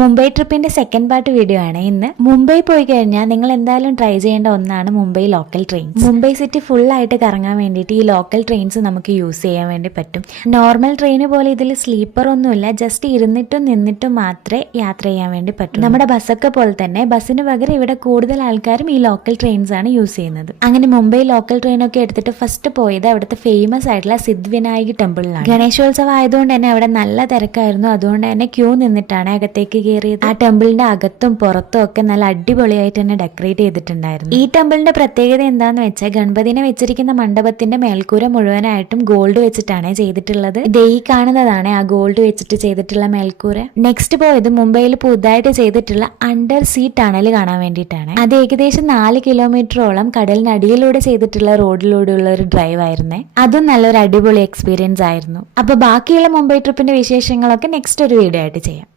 Mumbai ട്രിപ്പിന്റെ second part video ആണ് ഇന്ന്. മുംബൈ പോയി കഴിഞ്ഞാൽ നിങ്ങൾ എന്തായാലും ട്രൈ ചെയ്യേണ്ട ഒന്നാണ് Mumbai local trains. Mumbai city full ആയിട്ട് കറങ്ങാൻ വേണ്ടിയിട്ട് ഈ ലോക്കൽ ട്രെയിൻസ് നമുക്ക് യൂസ് ചെയ്യാൻ വേണ്ടി പറ്റും. നോർമൽ ട്രെയിൻ പോലെ ഇതിൽ സ്ലീപ്പർ ഒന്നുമില്ല, ജസ്റ്റ് ഇരുന്നിട്ടും നിന്നിട്ടും മാത്രമേ യാത്ര ചെയ്യാൻ വേണ്ടി പറ്റും. നമ്മുടെ ബസ്സൊക്കെ പോലെ തന്നെ ബസ്സിന് പകരം ഇവിടെ കൂടുതൽ ആൾക്കാരും ഈ ലോക്കൽ ട്രെയിൻസ് ആണ് യൂസ് ചെയ്യുന്നത്. അങ്ങനെ മുംബൈ ലോക്കൽ ട്രെയിൻ ഒക്കെ എടുത്തിട്ട് ഫസ്റ്റ് പോയത് അവിടുത്തെ ഫേമസ് ആയിട്ടുള്ള സിദ്ധിവിനായക് ടെമ്പിളിലാണ്. ഗണേശോത്സവം ആയതുകൊണ്ട് തന്നെ അവിടെ നല്ല തിരക്കായിരുന്നു. അതുകൊണ്ട് തന്നെ ക്യൂ നിന്നിട്ടാണ് അകത്തേക്ക് കയറിയത്. ആ ടെമ്പിളിന്റെ അകത്തും പുറത്തും ഒക്കെ നല്ല അടിപൊളിയായിട്ട് തന്നെ ഡെക്കറേറ്റ് ചെയ്തിട്ടുണ്ടായിരുന്നു. ഈ ടെമ്പിളിന്റെ പ്രത്യേകത എന്താന്ന് വെച്ചാൽ ഗണപതിനെ വെച്ചിരിക്കുന്ന മണ്ഡപത്തിന്റെ മേൽക്കൂര മുഴുവനായിട്ടും ഗോൾഡ് വെച്ചിട്ടാണ് ചെയ്തിട്ടുള്ളത്. ഇത് ഈ കാണുന്നതാണ് ആ ഗോൾഡ് വെച്ചിട്ട് ചെയ്തിട്ടുള്ള മേൽക്കൂര. നെക്സ്റ്റ് പോയത് മുംബൈയിൽ പുതുതായിട്ട് ചെയ്തിട്ടുള്ള അണ്ടർ സീ ടണൽ കാണാൻ വേണ്ടിയിട്ടാണ്. അത് ഏകദേശം 4 കിലോമീറ്ററോളം കടലിനടിയിലൂടെ ചെയ്തിട്ടുള്ള റോഡിലൂടെയുള്ള ഒരു ഡ്രൈവ് ആയിരുന്നേ. അതും നല്ലൊരു അടിപൊളി എക്സ്പീരിയൻസ് ആയിരുന്നു. അപ്പൊ ബാക്കിയുള്ള മുംബൈ ട്രിപ്പിന്റെ വിശേഷങ്ങളൊക്കെ നെക്സ്റ്റ് ഒരു വീഡിയോ ആയിട്ട് ചെയ്യാം.